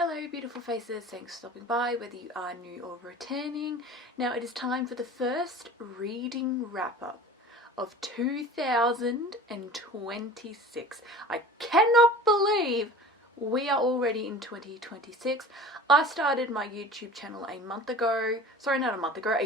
Hello beautiful faces, thanks for stopping by, whether you are new or returning. Now it is time for the first reading wrap-up of 2026. I cannot believe we are already in 2026. I started my YouTube channel a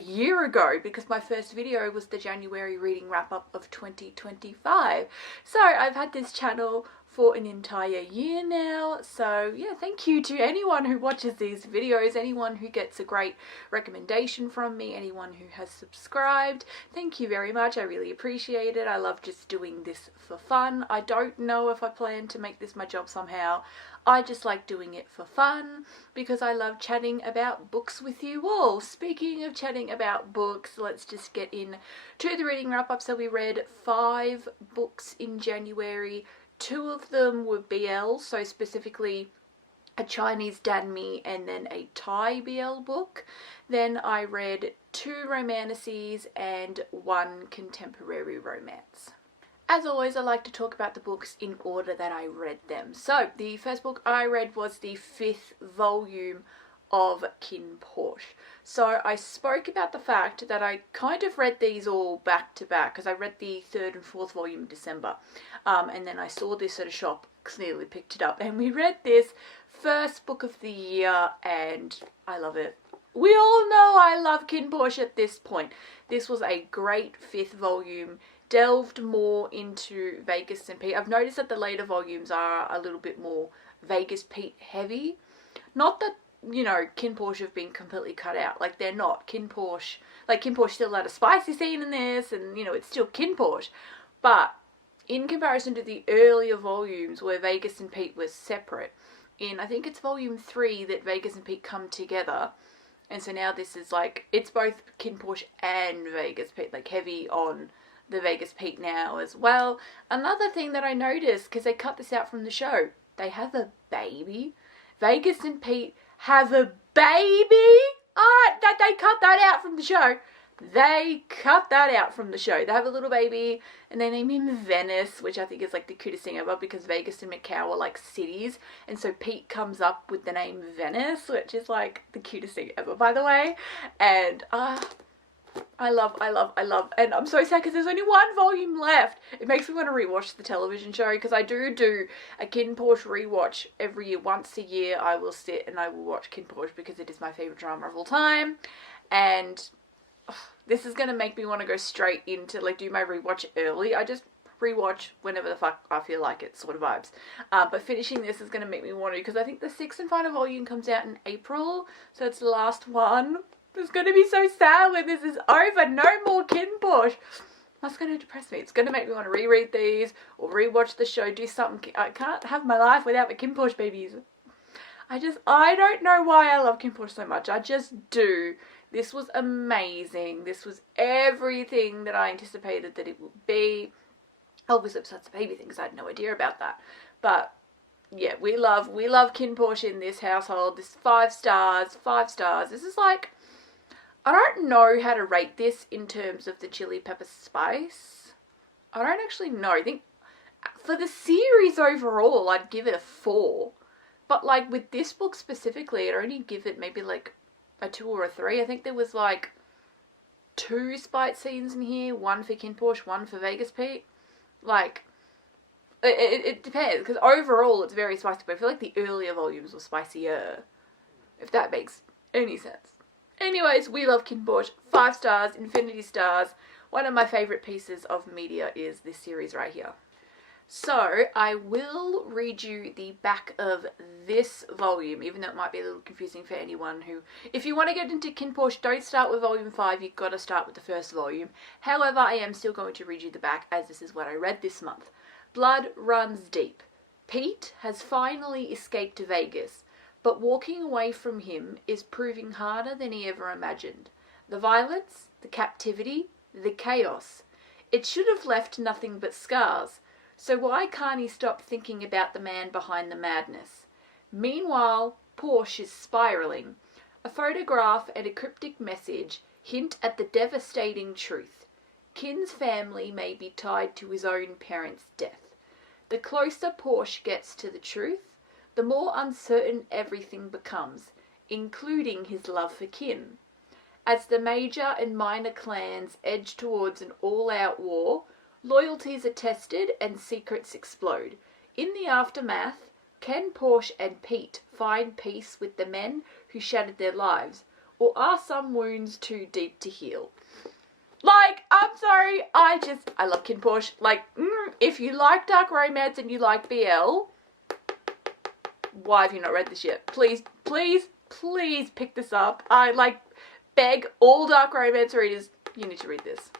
year ago, because my first video was the January reading wrap-up of 2025. So I've had this channel for an entire year now. So yeah, thank you to anyone who watches these videos, anyone who gets a great recommendation from me, anyone who has subscribed. Thank you very much. I really appreciate it. I love just doing this for fun. I don't know if I plan to make this my job somehow. I just like doing it for fun because I love chatting about books with you all. Speaking of chatting about books, let's just get in to the reading wrap-up. So we read 5 books in January. 2 of them were BL, so specifically a Chinese Danmi and then a Thai BL book. Then I read 2 romances and 1 contemporary romance. As always, I like to talk about the books in order that I read them. So the first book I read was the 5th volume of Kin Porsche. So I spoke about the fact that I kind of read these all back to back, because I read the 3rd and 4th volume in December, and then I saw this at a shop, clearly picked it up, and we read this first book of the year and I love it. We all know I love Kin Porsche at this point. This was a great 5th volume, delved more into Vegas and Pete. I've noticed that the later volumes are a little bit more Vegas Pete heavy. Not that, you know, Kin Porsche have been completely cut out. Like, they're not. Kin Porsche still had a spicy scene in this, and, you know, it's still Kin Porsche. But in comparison to the earlier volumes where Vegas and Pete were separate, I think it's volume 3 that Vegas and Pete come together. And so now this is like, it's both Kin Porsche and Vegas Pete, like heavy on the Vegas Pete now as well. Another thing that I noticed, because they cut this out from the show, they have a baby. Vegas and Pete have a baby. They cut that out from the show. They cut that out from the show. They have a little baby and they name him Venice, which I think is like the cutest thing ever, because Vegas and Macau are like cities, and so Pete comes up with the name Venice, which is like the cutest thing ever, by the way. And I love, and I'm so sad because there's only 1 volume left. It makes me want to rewatch the television show, because I do a Kin Porsche rewatch every year. Once a year I will sit and I will watch Kin Porsche because it is my favourite drama of all time. And this is going to make me want to go straight into, like, do my rewatch early. I just rewatch whenever the fuck I feel like it, sort of vibes. But finishing this is going to make me want to, because I think the 6th and final volume comes out in April, so it's the last one. It's going to be so sad when this is over. No more Kin Porsche. That's going to depress me. It's going to make me want to reread these or rewatch the show, do something. I can't have my life without the Kin Porsche babies. I don't know why I love Kin Porsche so much. I just do. This was amazing. This was everything that I anticipated that it would be. Obviously, besides the baby thing, because I had no idea about that. But yeah, we love Kin Porsche in this household. This 5 stars, 5 stars. This is like, I don't know how to rate this in terms of the chili pepper spice. I don't actually know. I think for the series overall, I'd give it a 4. But like with this book specifically, I'd only give it maybe like a 2 or a 3. I think there was like 2 spite scenes in here. 1 for Kin Porsche, 1 for Vegas Pete. Like, it depends, because overall it's very spicy, but I feel like the earlier volumes were spicier, if that makes any sense. Anyways, we love Kin Porsche. 5 stars, infinity stars. One of my favourite pieces of media is this series right here. So I will read you the back of this volume, even though it might be a little confusing for anyone who, if you want to get into Kin Porsche, don't start with volume 5, you've got to start with the first volume. However, I am still going to read you the back, as this is what I read this month. Blood runs deep. Pete has finally escaped Vegas, but walking away from him is proving harder than he ever imagined. The violence, the captivity, the chaos. It should have left nothing but scars. So why can't he stop thinking about the man behind the madness? Meanwhile, Porsche is spiraling. A photograph and a cryptic message hint at the devastating truth. Kin's family may be tied to his own parents' death. The closer Porsche gets to the truth, the more uncertain everything becomes, including his love for kin. As the major and minor clans edge towards an all-out war, loyalties are tested and secrets explode. In the aftermath, can Porsche and Pete find peace with the men who shattered their lives, or are some wounds too deep to heal? Like, I'm sorry, I love Kin Porsche. Like, if you like dark romance and you like BL, why have you not read this yet? Please, please, please pick this up. I beg all dark romance readers, you need to read this.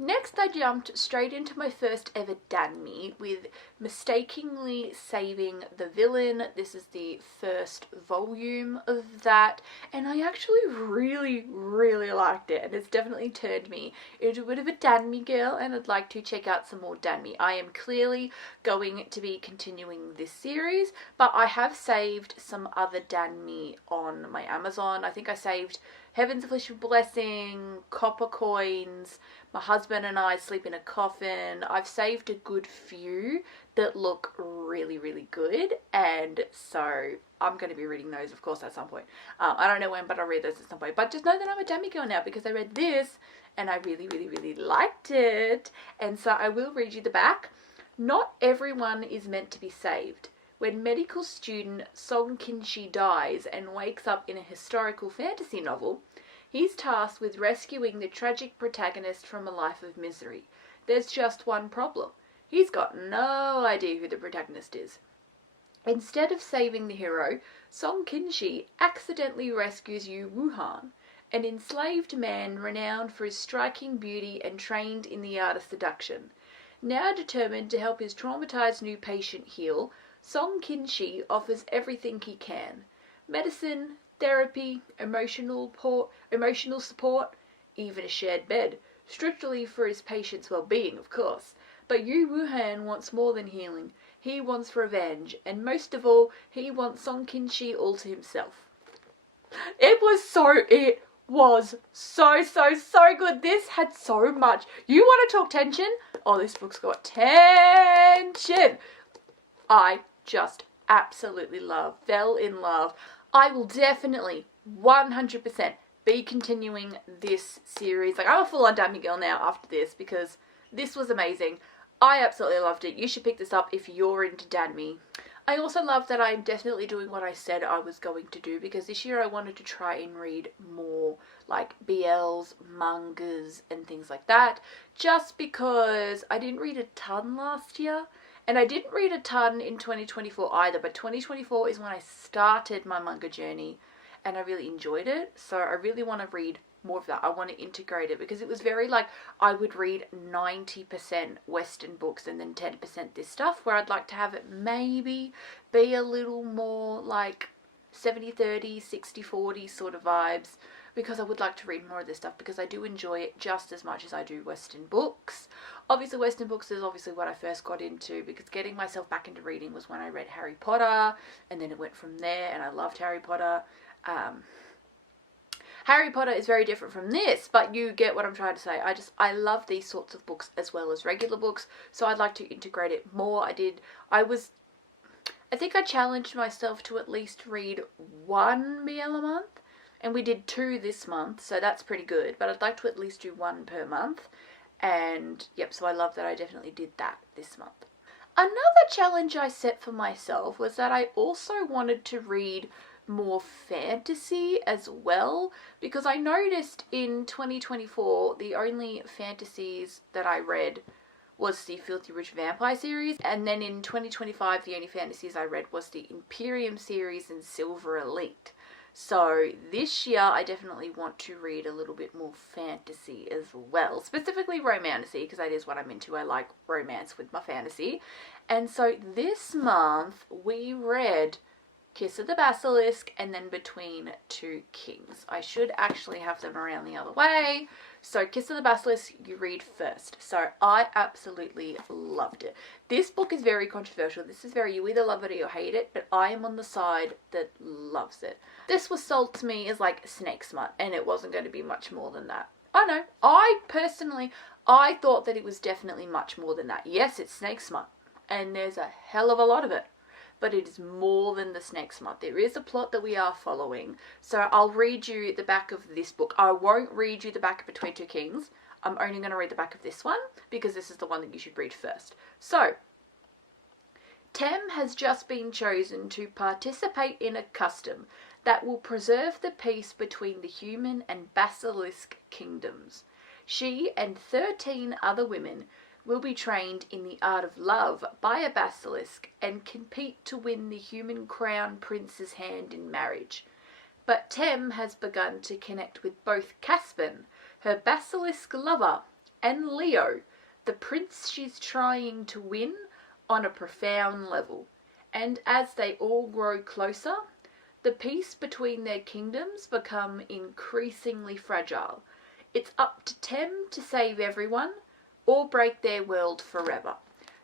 Next, I jumped straight into my first ever danme with Mistakenly Saving the Villain. This is the first volume of that, and I actually really, really liked it, and it's definitely turned me into a bit of a danme girl, and I'd like to check out some more danme. I am clearly going to be continuing this series, but I have saved some other danme on my Amazon. I think I saved Heaven's Affliction Blessing, Copper Coins, My Husband and I Sleep in a Coffin. I've saved a good few that look really, really good, and so I'm going to be reading those, of course, at some point. I don't know when, but I'll read those at some point. But just know that I'm a danme girl now because I read this and I really, really, really liked it. And so I will read you the back. Not everyone is meant to be saved. When medical student Song Kin-shi dies and wakes up in a historical fantasy novel, he's tasked with rescuing the tragic protagonist from a life of misery. There's just one problem. He's got no idea who the protagonist is. Instead of saving the hero, Song Kin-shi accidentally rescues Yu Wuhan, an enslaved man renowned for his striking beauty and trained in the art of seduction. Now determined to help his traumatized new patient heal, Song Kin-shi offers everything he can. Medicine, therapy, emotional support, even a shared bed. Strictly for his patient's well-being, of course. But Yu Wuhan wants more than healing. He wants revenge, and most of all, he wants Song Kin-shi all to himself. It was so good. This had so much. You want to talk tension? Oh, this book's got tension. I just absolutely fell in love. I will definitely 100% be continuing this series. Like, I'm a full-on danme girl now after this because this was amazing. I absolutely loved it. You should pick this up if you're into danme. I also love that I'm definitely doing what I said I was going to do, because this year I wanted to try and read more like BLs, mangas and things like that, just because I didn't read a ton last year. And I didn't read a ton in 2024 either, but 2024 is when I started my manga journey and I really enjoyed it. So I really want to read more of that. I want to integrate it because it was very like I would read 90% Western books and then 10% this stuff, where I'd like to have it maybe be a little more like 70-30, 60-40 sort of vibes, because I would like to read more of this stuff because I do enjoy it just as much as I do Western books. Obviously, Western books is obviously what I first got into, because getting myself back into reading was when I read Harry Potter, and then it went from there, and I loved Harry Potter. Harry Potter is very different from this, but you get what I'm trying to say. I love these sorts of books as well as regular books, so I'd like to integrate it more. I think I challenged myself to at least read one BL a month, and we did 2 this month, so that's pretty good, but I'd like to at least do 1 per month, and yep, so I love that I definitely did that this month. Another challenge I set for myself was that I also wanted to read more fantasy as well, because I noticed in 2024 the only fantasies that I read was the Filthy Rich Vampire series, and then in 2025 the only fantasies I read was the Imperium series and Silver Elite. So this year I definitely want to read a little bit more fantasy as well, specifically romantasy, because that is what I'm into. I like romance with my fantasy. And so this month we read Kiss of the Basilisk and then Between Two Kings. I should actually have them around the other way. So Kiss of the Basilisk you read first. So I absolutely loved it. This book is very controversial. This is very, you either love it or you hate it, but I am on the side that loves it. This was sold to me as like snake smut, and it wasn't going to be much more than that. I know. I thought that it was definitely much more than that. Yes, it's snake smut, and there's a hell of a lot of it. but it is more than the snake smut. There is a plot that we are following. So I'll read you the back of this book. I won't read you the back of Between Two Kings. I'm only going to read the back of this one because this is the one that you should read first. So, Tem has just been chosen to participate in a custom that will preserve the peace between the human and basilisk kingdoms. She and 13 other women will be trained in the art of love by a basilisk and compete to win the human crown prince's hand in marriage. But Tem has begun to connect with both Caspian, her basilisk lover, and Leo, the prince she's trying to win, on a profound level. And as they all grow closer, the peace between their kingdoms become increasingly fragile. It's up to Tem to save everyone or break their world forever.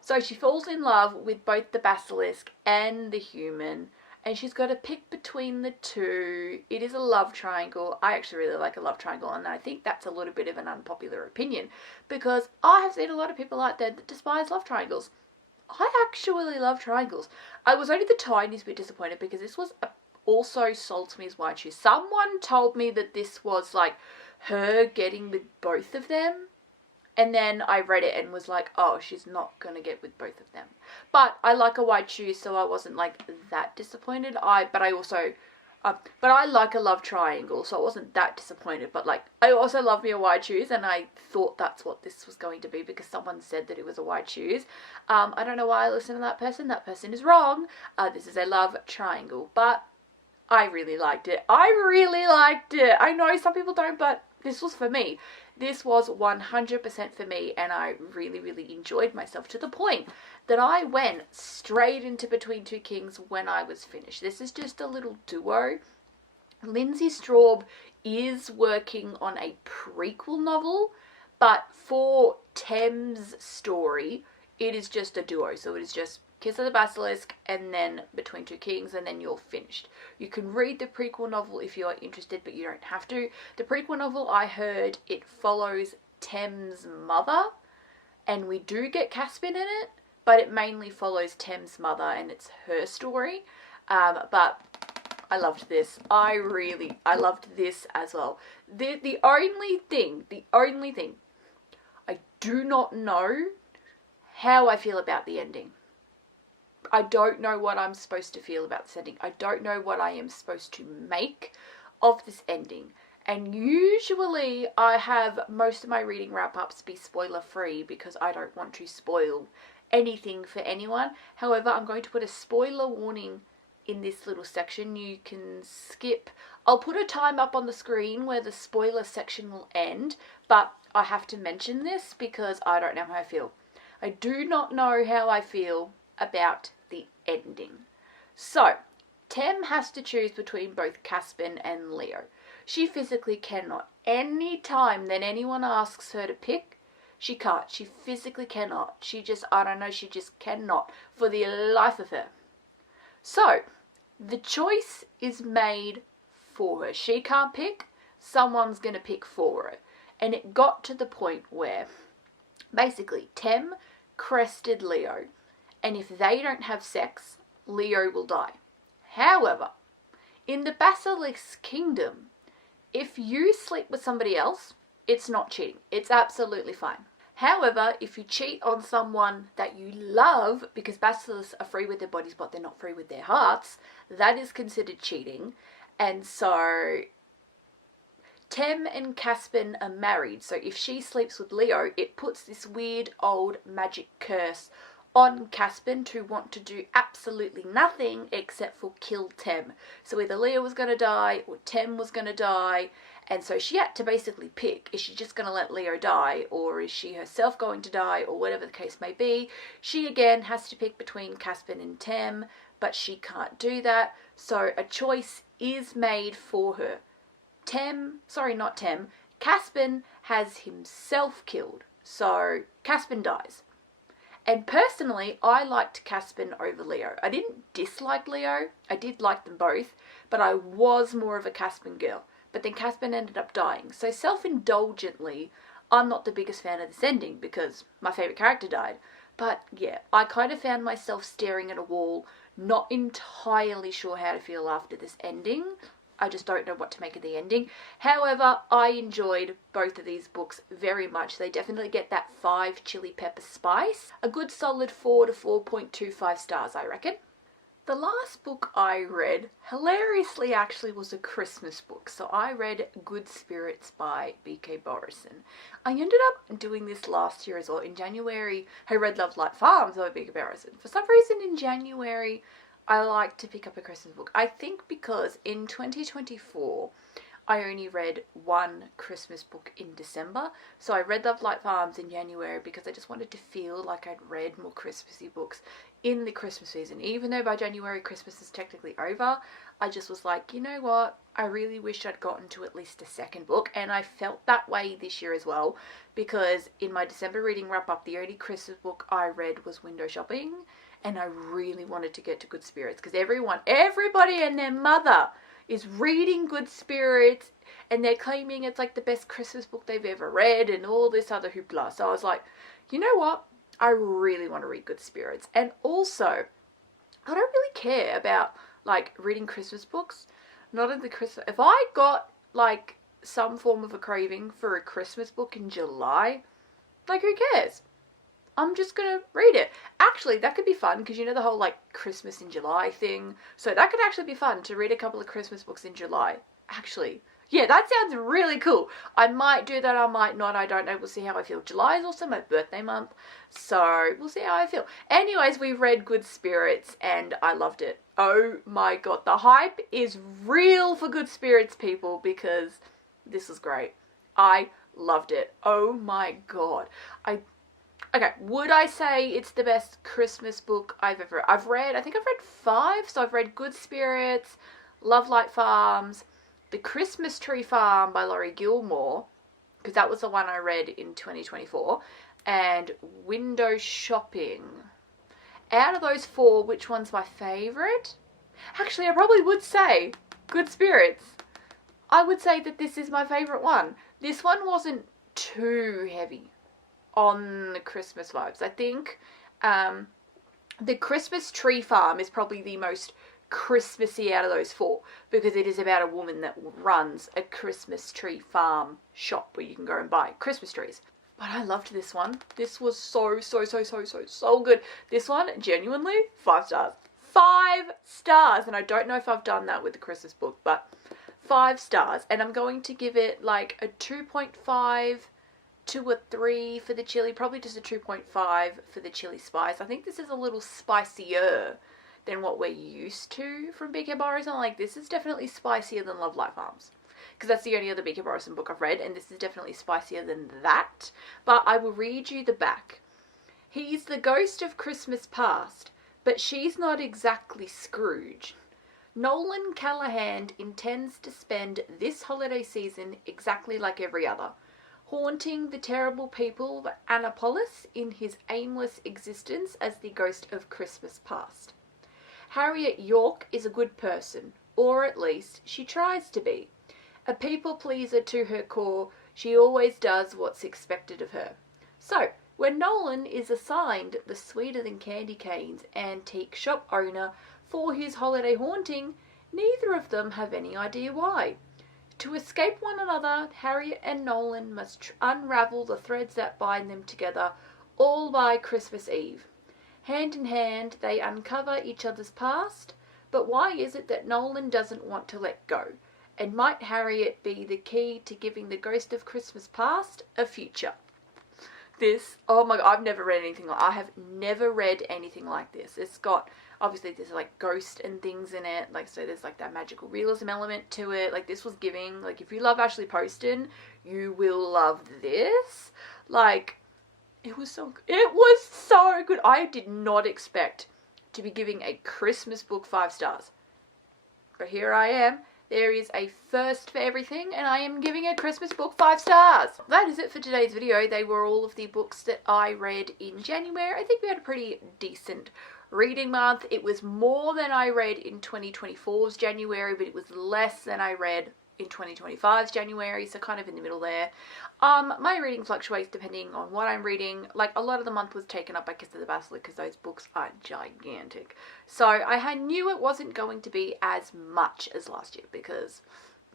So she falls in love with both the basilisk and the human, and she's got to pick between the two. It is a love triangle. I actually really like a love triangle, and I think that's a little bit of an unpopular opinion because I have seen a lot of people out there that despise love triangles. I actually love triangles. I was only the tiniest bit disappointed because this was also sold to me as white shoes. Someone told me that this was like her getting with both of them. And then I read it and was like, oh, she's not going to get with both of them. But I like a white shoe, so I wasn't like that disappointed. But I like a love triangle, so I wasn't that disappointed. But like, I also love me a white shoes, and I thought that's what this was going to be because someone said that it was a white shoes. I don't know why I listened to that person. That person is wrong. This is a love triangle, but I really liked it. I know some people don't, but this was for me. This was 100% for me, and I really, really enjoyed myself to the point that I went straight into Between Two Kings when I was finished. This is just a little duo. Lindsay Straub is working on a prequel novel, but for Tem's story, it is just a duo. So it is just Kiss of the Basilisk and then Between Two Kings, and then you're finished. You can read the prequel novel if you are interested, but you don't have to. The prequel novel, I heard, it follows Tem's mother, and we do get Caspian in it, but it mainly follows Tem's mother, and it's her story. But I loved this. I loved this as well. The only thing, I do not know how I feel about the ending. I don't know what I'm supposed to feel about this ending. I don't know what I am supposed to make of this ending. And usually I have most of my reading wrap-ups be spoiler free because I don't want to spoil anything for anyone. However, I'm going to put a spoiler warning in this little section. You can skip. I'll put a time up on the screen where the spoiler section will end, but I have to mention this because I don't know how I feel. I do not know how I feel about the ending. So, Tem has to choose between both Caspian and Leo. She physically cannot. Any time that anyone asks her to pick, she can't. She physically cannot. She just cannot for the life of her. So, the choice is made for her. She can't pick. Someone's going to pick for her. And it got to the point where, basically, Tem crested Leo. And if they don't have sex, Leo will die. However, in the Basilisk Kingdom, if you sleep with somebody else, it's not cheating. It's absolutely fine. However, if you cheat on someone that you love, because basilisks are free with their bodies but they're not free with their hearts, that is considered cheating. And so Tem and Caspian are married. So if she sleeps with Leo, it puts this weird old magic curse on Caspian to want to do absolutely nothing except for kill Tem. So either Leo was going to die or Tem was going to die, and so she had to basically pick, is she just going to let Leo die, or is she herself going to die, or whatever the case may be. She again has to pick between Caspian and Tem, but she can't do that, so a choice is made for her. Caspian has himself killed, so Caspian dies. And personally, I liked Caspian over Leo. I didn't dislike Leo. I did like them both, but I was more of a Caspian girl. But then Caspian ended up dying. So self-indulgently, I'm not the biggest fan of this ending because my favourite character died. But yeah, I kind of found myself staring at a wall, Not entirely sure how to feel after this ending. I just don't know what to make of the ending. However, I enjoyed both of these books very much. They definitely get that 5 chili pepper spice. A good solid 4 to 4.25 stars, I reckon. The last book I read, hilariously actually, was a Christmas book. So I read Good Spirits by B.K. Borison. I ended up doing this last year as well. In January, I read Love Light Farms by B.K. Borison. For some reason in January, I like to pick up a Christmas book. I think because in 2024, I only read one Christmas book in December. So I read Love Light Farms in January because I just wanted to feel like I'd read more Christmassy books in the Christmas season. Even though by January Christmas is technically over, I just was like, you know what? I really wish I'd gotten to at least a second book. And I felt that way this year as well, because in my December reading wrap up, the only Christmas book I read was Window Shopping. And I really wanted to get to Good Spirits because everybody and their mother is reading Good Spirits and they're claiming it's like the best Christmas book they've ever read and all this other hoopla. So I was like, you know what? I really want to read Good Spirits. And also, I don't really care about like reading Christmas books. Not in the Christmas. If I got like some form of a craving for a Christmas book in July, like who cares? I'm just going to read it. Actually, that could be fun because you know the whole like Christmas in July thing. So that could actually be fun to read a couple of Christmas books in July. Actually, yeah, that sounds really cool. I might do that, I might not, I don't know. We'll see how I feel. July is also my birthday month, so we'll see how I feel. Anyways, we read Good Spirits and I loved it. Oh my god, the hype is real for Good Spirits, people, because this is great. I loved it. Oh my god. Okay, would I say it's the best Christmas book I've ever read? I think I've read 5. So I've read Good Spirits, Love Light Farms, The Christmas Tree Farm by Laurie Gilmore, because that was the one I read in 2024, and Window Shopping. Out of those 4, which one's my favourite? Actually, I probably would say Good Spirits. I would say that this is my favourite one. This one wasn't too heavy on the Christmas vibes. I think the Christmas Tree Farm is probably the most Christmassy out of those 4 because it is about a woman that runs a Christmas tree farm shop where you can go and buy Christmas trees. But I loved this one. This was so good. This one, genuinely, 5 stars. 5 stars! And I don't know if I've done that with the Christmas book, but 5 stars. And I'm going to give it like a 2.5 to a 3 for the chili, probably just a 2.5 for the chili spice. I think this is a little spicier than what we're used to from B.K. Borison. Like, this is definitely spicier than Love Light Farms, because that's the only other B.K. Borison book I've read, and this is definitely spicier than that. But I will read you the back. He's the ghost of Christmas past, but she's not exactly Scrooge. Nolan Callahan intends to spend this holiday season exactly like every other, haunting the terrible people of Annapolis in his aimless existence as the ghost of Christmas past. Harriet York is a good person, or at least she tries to be. A people pleaser to her core, she always does what's expected of her. So, when Nolan is assigned the sweeter than candy canes antique shop owner for his holiday haunting, neither of them have any idea why. To escape one another, Harriet and Nolan must unravel the threads that bind them together, all by Christmas Eve. Hand in hand, they uncover each other's past, but why is it that Nolan doesn't want to let go? And might Harriet be the key to giving the ghost of Christmas past a future? This, oh my god, I have never read anything like this. It's got, obviously there's like ghost and things in it, like, so there's like that magical realism element to it. Like, this was giving, like, if you love Ashley Poston, you will love this. Like, it was so good. I did not expect to be giving a Christmas book 5 stars, but here I am. There is a first for everything, and I am giving a Christmas book 5 stars. That is it for today's video. They were all of the books that I read in January. I think we had a pretty decent reading month. It was more than I read in 2024's January, but it was less than I read in 2025's January, so kind of in the middle there. My reading fluctuates depending on what I'm reading. Like, a lot of the month was taken up by Kiss of the Basilisk because those books are gigantic. So I knew it wasn't going to be as much as last year because,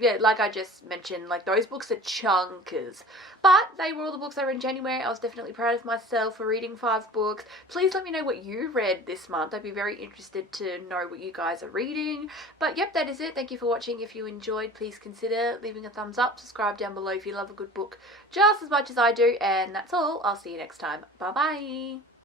yeah, like I just mentioned, like, those books are chunkers. But they were all the books that were in January. I was definitely proud of myself for reading 5 books. Please let me know what you read this month. I'd be very interested to know what you guys are reading. But yep, that is it. Thank you for watching. If you enjoyed, please consider leaving a thumbs up. Subscribe down below if you love a good book just as much as I do. And that's all. I'll see you next time. Bye bye.